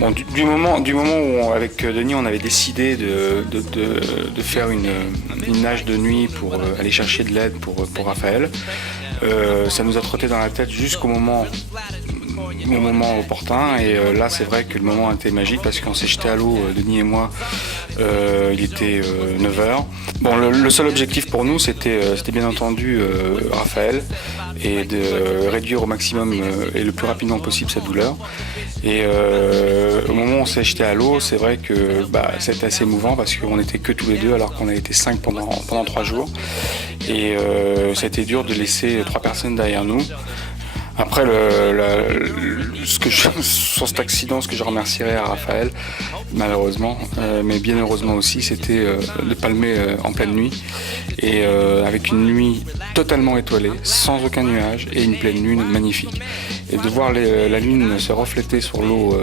Bon, du moment où, avec Denis, on avait décidé de faire une nage de nuit pour aller chercher de l'aide pour Raphaël, ça nous a trotté dans la tête jusqu'au moment au moment opportun. Et là, c'est vrai que le moment a été magique parce qu'on s'est jeté à l'eau, Denis et moi. Il était 9h. Bon, le seul objectif pour nous, c'était bien entendu Raphaël et de réduire au maximum et le plus rapidement possible sa douleur. Et au moment où on s'est jeté à l'eau, c'est vrai que c'était assez émouvant parce qu'on n'était que tous les deux alors qu'on a été 5 pendant 3 jours. Et ça a été dur de laisser 3 personnes derrière nous. Après, sur cet accident, ce que je remercierais à Raphaël, malheureusement, mais bien heureusement aussi, c'était de palmer en pleine nuit. Et avec une nuit totalement étoilée, sans aucun nuage, et une pleine lune magnifique. Et de voir la lune se refléter sur l'eau,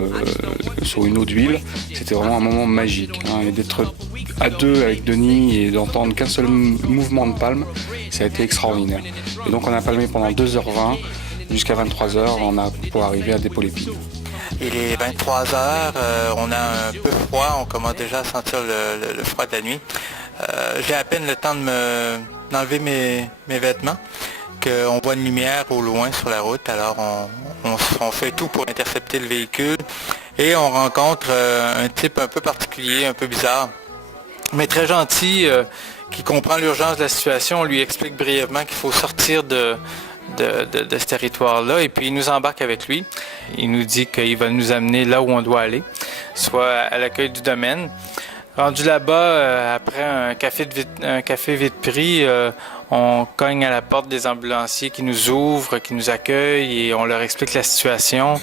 sur une eau d'huile, c'était vraiment un moment magique. Et d'être à deux avec Denis et d'entendre qu'un seul mouvement de palme, ça a été extraordinaire. Et donc on a palmé pendant 2h20. Jusqu'à 23h, on a pour arriver à Dépôt-les-Pins. Il est 23h, on a un peu froid, on commence déjà à sentir le froid de la nuit. J'ai à peine le temps d'enlever mes vêtements, qu'on voit une lumière au loin sur la route, alors on fait tout pour intercepter le véhicule et on rencontre un type un peu particulier, un peu bizarre, mais très gentil, qui comprend l'urgence de la situation. On lui explique brièvement qu'il faut sortir de ce territoire-là, et puis il nous embarque avec lui. Il nous dit qu'il va nous amener là où on doit aller, soit à l'accueil du domaine. Rendu là-bas, après un café vite pris, on cogne à la porte des ambulanciers qui nous ouvrent, qui nous accueillent, et on leur explique la situation,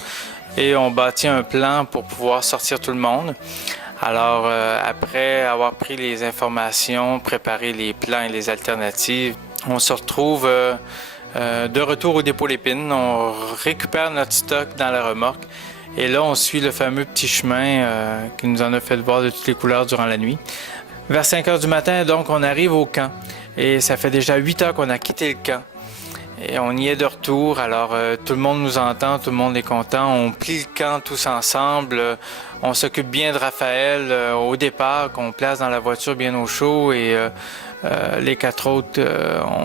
et on bâtit un plan pour pouvoir sortir tout le monde. Alors, après avoir pris les informations, préparé les plans et les alternatives, on se retrouve de retour au Dépôt-les-Pins. On récupère notre stock dans la remorque et là on suit le fameux petit chemin qui nous en a fait voir de toutes les couleurs durant la nuit. Vers 5h du matin, donc, on arrive au camp et ça fait déjà 8 heures qu'on a quitté le camp et on y est de retour. Alors tout le monde nous entend, tout le monde est content, on plie le camp tous ensemble, on s'occupe bien de Raphaël au départ, qu'on place dans la voiture bien au chaud, et les 4 autres,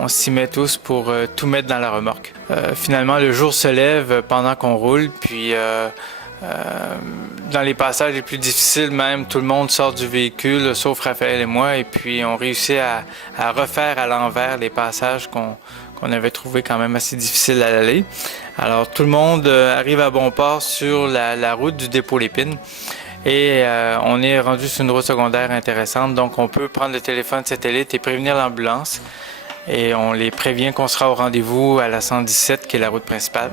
on s'y met tous pour tout mettre dans la remorque. Finalement, le jour se lève pendant qu'on roule, puis dans les passages les plus difficiles même, tout le monde sort du véhicule, sauf Raphaël et moi, et puis on réussit à refaire à l'envers les passages qu'on avait trouvé quand même assez difficiles à l'aller. Alors tout le monde arrive à bon port sur la route du Dépôt-les-Pins. Et on est rendu sur une route secondaire intéressante, donc on peut prendre le téléphone satellite et prévenir l'ambulance. Et on les prévient qu'on sera au rendez-vous à la 117, qui est la route principale.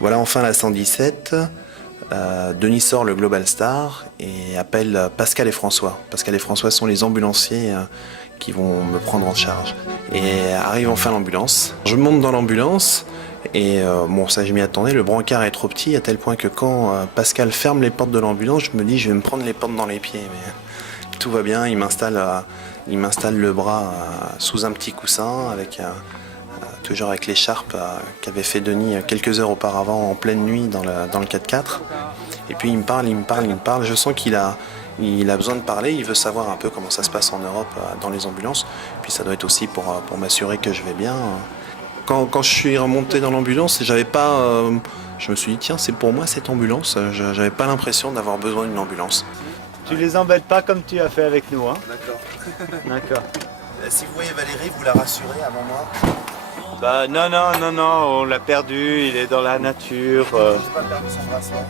Voilà enfin la 117. Denis sort le Global Star et appelle Pascal et François. Pascal et François sont les ambulanciers qui vont me prendre en charge. Et arrive enfin l'ambulance. Je monte dans l'ambulance. Et bon, ça je m'y attendais, le brancard est trop petit à tel point que quand Pascal ferme les portes de l'ambulance, je me dis je vais me prendre les portes dans les pieds. Mais tout va bien, il m'installe le bras sous un petit coussin, toujours avec l'écharpe qu'avait fait Denis quelques heures auparavant en pleine nuit dans le 4x4. Et puis il me parle, je sens qu'il a besoin de parler, il veut savoir un peu comment ça se passe en Europe dans les ambulances. Puis ça doit être aussi pour m'assurer que je vais bien. Quand je suis remonté dans l'ambulance, je me suis dit tiens, c'est pour moi cette ambulance. J'avais pas l'impression d'avoir besoin d'une ambulance. Tu les embêtes pas comme tu as fait avec nous, hein? D'accord. Si vous voyez Valérie, vous la rassurez avant moi? Non, on l'a perdu, il est dans la nature. J'ai pas perdu son bracelet.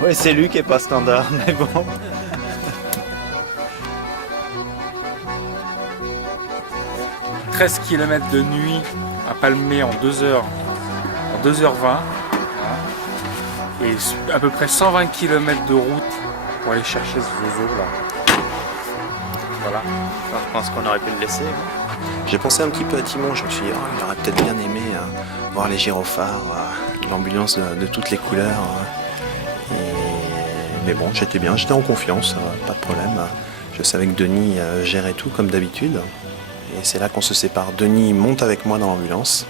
Oui, c'est lui qui est pas standard, mais bon. « 13 km de nuit à palmer en 2h20 et à peu près 120 km de route pour aller chercher ce zozo là. Voilà. Alors, je pense qu'on aurait pu le laisser. J'ai pensé un petit peu à Timon, je me suis dit il aurait peut-être bien aimé voir les gyrophares, l'ambulance de toutes les couleurs. Mais bon, j'étais en confiance, pas de problème. Je savais que Denis gérait tout comme d'habitude. Et c'est là qu'on se sépare. Denis monte avec moi dans l'ambulance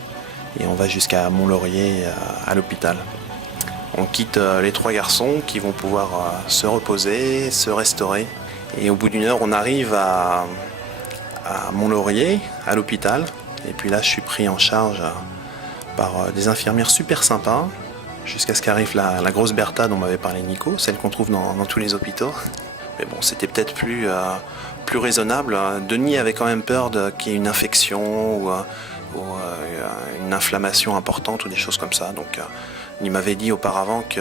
et on va jusqu'à Mont-Laurier à l'hôpital. On quitte les 3 garçons qui vont pouvoir se reposer, se restaurer. Et au bout d'1 heure, on arrive à Mont-Laurier, à l'hôpital. Et puis là, je suis pris en charge par des infirmières super sympas, jusqu'à ce qu'arrive la grosse Bertha dont m'avait parlé Nico, celle qu'on trouve dans tous les hôpitaux. Mais bon, c'était peut-être plus raisonnable. Denis avait quand même peur qu'il y ait une infection ou une inflammation importante ou des choses comme ça. Donc il m'avait dit auparavant que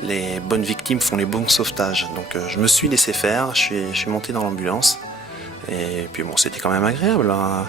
les bonnes victimes font les bons sauvetages. Donc je me suis laissé faire, je suis monté dans l'ambulance. Et puis bon, c'était quand même agréable, hein.